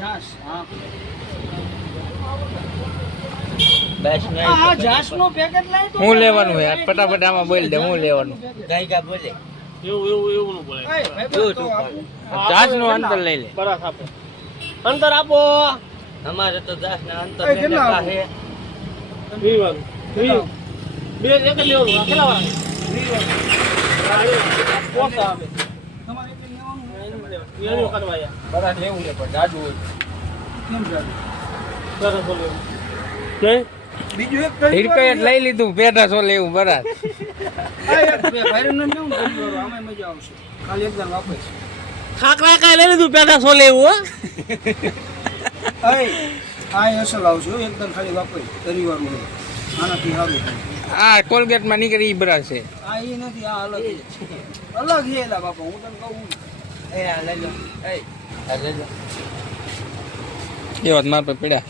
જાસ હા બસ ને આ જાસ નો પેકેટ લઈ તો હું લેવાનું યાર ફટાફટ આમાં બોલ દે હું લેવાનું ગાયકા બોલે એવું નું બોલે જાસ નું અંતર લઈ લે બરાબર આપો અંતર આપો અમારે તો 10 ના અંતર એ કેટલા ને આપો? કાહે વિવાનું બે એક જ લેવાનું આ કેટલા વાળા પોતા આવે તમારે એટલે લેવાનું એનું કરવા યાર બરાબર લેવું લે પણ જાજુ હોય કેમ જાડું? સરસ બોલ્યો નહીં બીજું એક હિરકત લઈ લીધું પેટા સો લેવું બરાબર આ એક બે ભાઈનું નામ લેવું ને તો આમાં મજા આવશે ખાલી એકદમ વાપરીશ ખાકરા કાય લઈ લીધું પેટા સો લેવું હો આ અસલ આવશે હો, એકદમ ખાલી વાપરી તરીવાળું હોય. આનાથી સારું આ કોલગેટ માં નીકળી ઈ બરાબર છે આ એ નથી આ અલગ છે અલગ છે એલા બાપા હું તને કહું એ આ લઈ લો એ આ લઈ લો એ વાત માર પર પડ્યા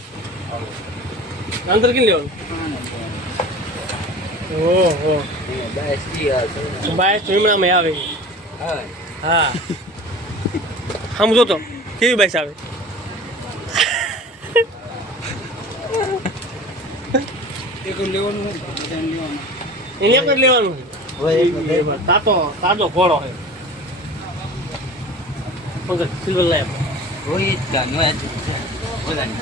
અંતર કેટલું લેવાનું ઓહો બસ ઈ આ છે બાય સ્વિમણામાં આવે હા હા હમ જો તો કેવી બાઈસ આવે એક લેવાનું હોય બધાને લેવાનું એને એક જ લેવાનું તાતો ઘોડો છે પંકજ સિલ્વર લાય રોહિત કા નો બોલાની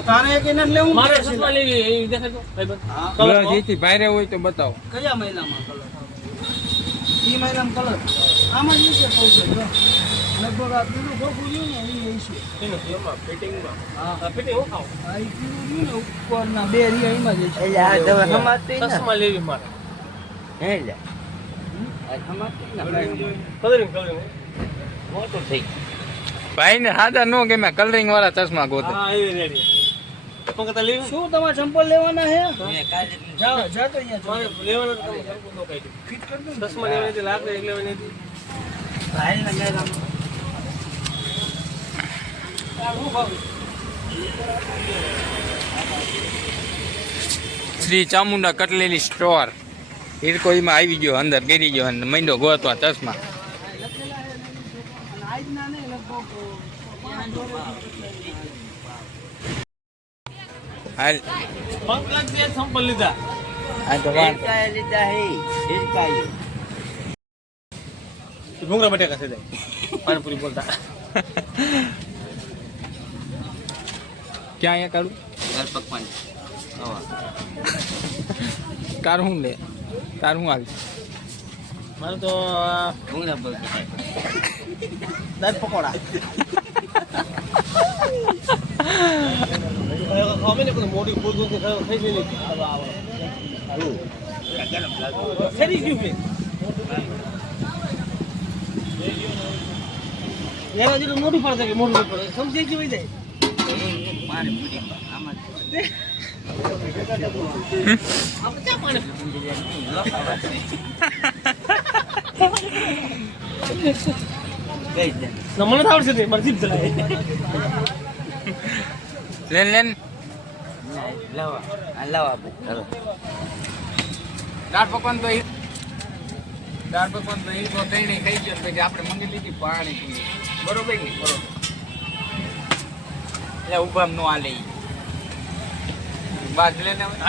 તારે એક એને જ લેવું મારે કે છે? સસમા લેવી એ દેખાય તો ભાઈબંધ હા. કલર બરાબર જેથી ભાઈરે હોય તો બતાવો કયા મહિનામાં કલર ઈ મહિનામાં કલર આમાં જ છે કહું છું જો લગભગ આ પીળું ખોખું રહ્યું ને એ છે ફિટિંગમાં હા ફિટિંગ હું ખાવ આ ઈ પીળું રહ્યું ને ઉપરના બે રિયા એમાં જ છે એટલે આ તમે સમાતી ને સસમા લેવી મારે હે લે આ સમાતી ને કલરિંગ મોટું થઈ ભાઈ ને સાદા નો ગમે કલરિંગ વાળા ચશ્મા ગોતે હા એ રેડી પંકજ લેવી શું તમારે ચંપલ લેવાના હે મેં કાલે જાઓ જાતો અહીંયા મારે લેવાનું તો તમે નો કહી દો ફિટ કરી દો ને. ચશ્મા લેવાની હતી લાકડી એક લેવાની હતી ભાઈ ને મેં આ હું ભાવ શ્રી ચામુંડા કટલેરી સ્ટોર હિરકો એમાં આવી ગયો અંદર ગેરી ગયો અને મંડો ગોતવા ચશ્મા આજના નહીં લગભગ હાલ પંકજ જે સંપલ લીધા આ તો વાત હિરકાએ લીધા હે હિરકાએ ભૂંગરા બટેકા છે પાણીપુરી બોલતા ક્યાં અહીંયા કાઢું ઘર પકવાન હવા તારું શું લે તારું શું હાલ મારે તો ભૂંગળા બોલ દાળ પકોડા અમે ને કોઈ મોટી ફૂલ દૂધ થઈ ગઈ નહીં ફેરી ગયું છે યાર હજી તો મોટું પડશે કે મોટું પડે સમજી ગયું હોય જાય મારે પૂરી આમાં આપણે ક્યાં પાણી ગઈ દે મને તો આવડશે મારે જીભ ચલાવે લેન લેન લાવા આ લાવા ચાલો દાળ પકવાન તો તઈને ખાઈ ગયો પછી આપણે મંગી લીધી પાણી પીએ બરોબર ને બરોબર એટલે ઉભામ નો હાલે ઈ બાદ લેને